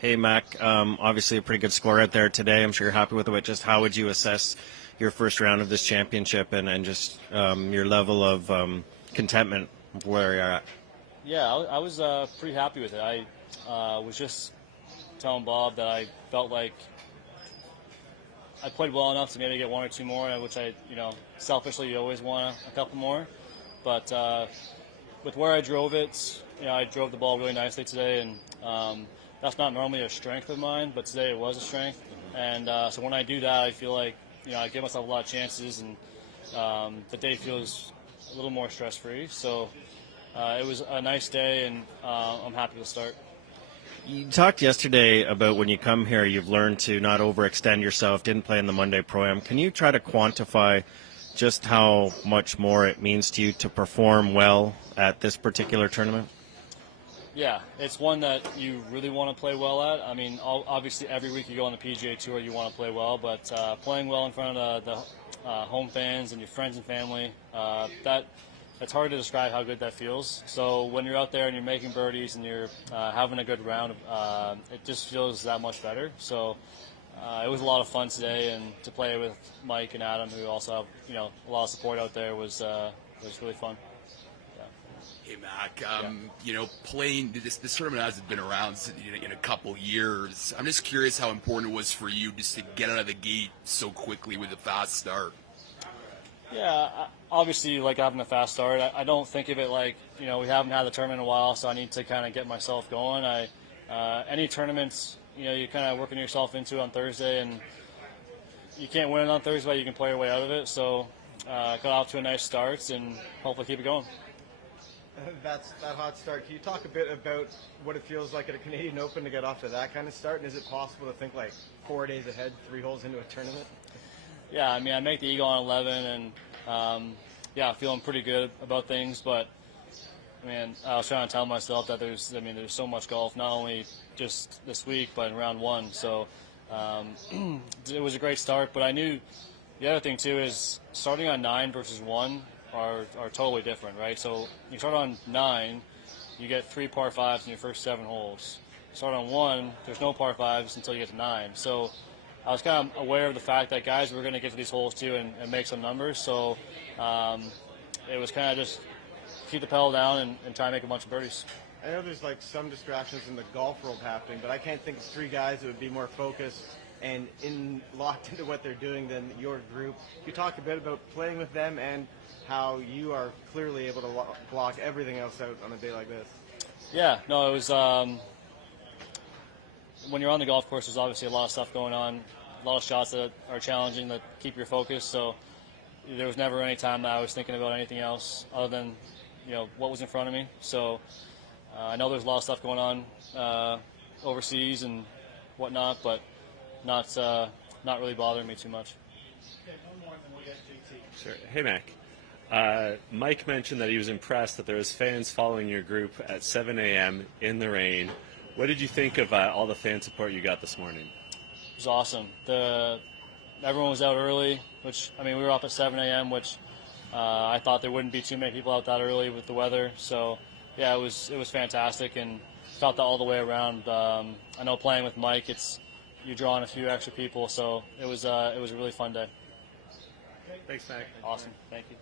Hey, Mac. Obviously a pretty good score out there today. I'm sure you're happy with it. But just how would you assess your first round of this championship and just your level of contentment of where you're at? Yeah, I was pretty happy with it. I was just telling Bob that I felt like I played well enough to maybe get one or two more, which selfishly you always want a couple more. But with where I drove it, I drove the ball really nicely today, and that's not normally a strength of mine, but today it was a strength. And so when I do that, I feel like I give myself a lot of chances, and the day feels a little more stress-free. So it was a nice day, and I'm happy to start. You talked yesterday about when you come here, you've learned to not overextend yourself, didn't play in the Monday Pro-Am. Can you try to quantify just how much more it means to you to perform well at this particular tournament? Yeah, it's one that you really want to play well at. I mean, obviously every week you go on the PGA Tour, you want to play well, but playing well in front of the home fans and your friends and family, it's hard to describe how good that feels. So when you're out there and you're making birdies and you're having a good round, it just feels that much better. So it was a lot of fun today, and to play with Mike and Adam, who also have a lot of support out there, was really fun. Hey, Mac, playing this tournament hasn't been around in a couple years. I'm just curious how important it was for you just to get out of the gate so quickly with a fast start. Yeah, obviously you like having a fast start. I don't think of it like, we haven't had the tournament in a while, so I need to kind of get myself going. Any tournaments, you're kind of working yourself into on Thursday, and you can't win it on Thursday, but you can play your way out of it. So got off to a nice start, and hopefully keep it going. That's that hot start. Can you talk a bit about what it feels like at a Canadian Open to get off to that kind of start? And is it possible to think like 4 days ahead, 3 holes into a tournament? Yeah, I mean, I make the Eagle on 11, and feeling pretty good about things. But I was trying to tell myself that there's so much golf, not only just this week, but in round one. So it was a great start. But I knew the other thing too is starting on 9 versus 1 are totally different, right? So you start on 9, you get 3 par 5s in your first 7 holes. Start on 1, there's no par 5s until you get to 9. So I was kind of aware of the fact that guys were going to get to these holes too and make some numbers. So it was kind of just keep the pedal down and try and make a bunch of birdies. I know there's like some distractions in the golf world happening, but I can't think of 3 guys that would be more focused and locked into what they're doing than your group. Can you talk a bit about playing with them and how you are clearly able to block everything else out on a day like this? Yeah, no, it was when you're on the golf course, there's obviously a lot of stuff going on, a lot of shots that are challenging that keep your focus. So there was never any time that I was thinking about anything else other than what was in front of me. So I know there's a lot of stuff going on overseas and whatnot, but not really bothering me too much. Sure. Hey, Mac. Mike mentioned that he was impressed that there was fans following your group at 7 a.m. in the rain. What did you think of all the fan support you got this morning? It was awesome. Everyone was out early, which, we were up at 7 a.m., which I thought there wouldn't be too many people out that early with the weather. So, yeah, it was fantastic, and felt that all the way around. I know playing with Mike, you're drawing a few extra people, so it was a really fun day. Thanks, Mac. Awesome. Thank you.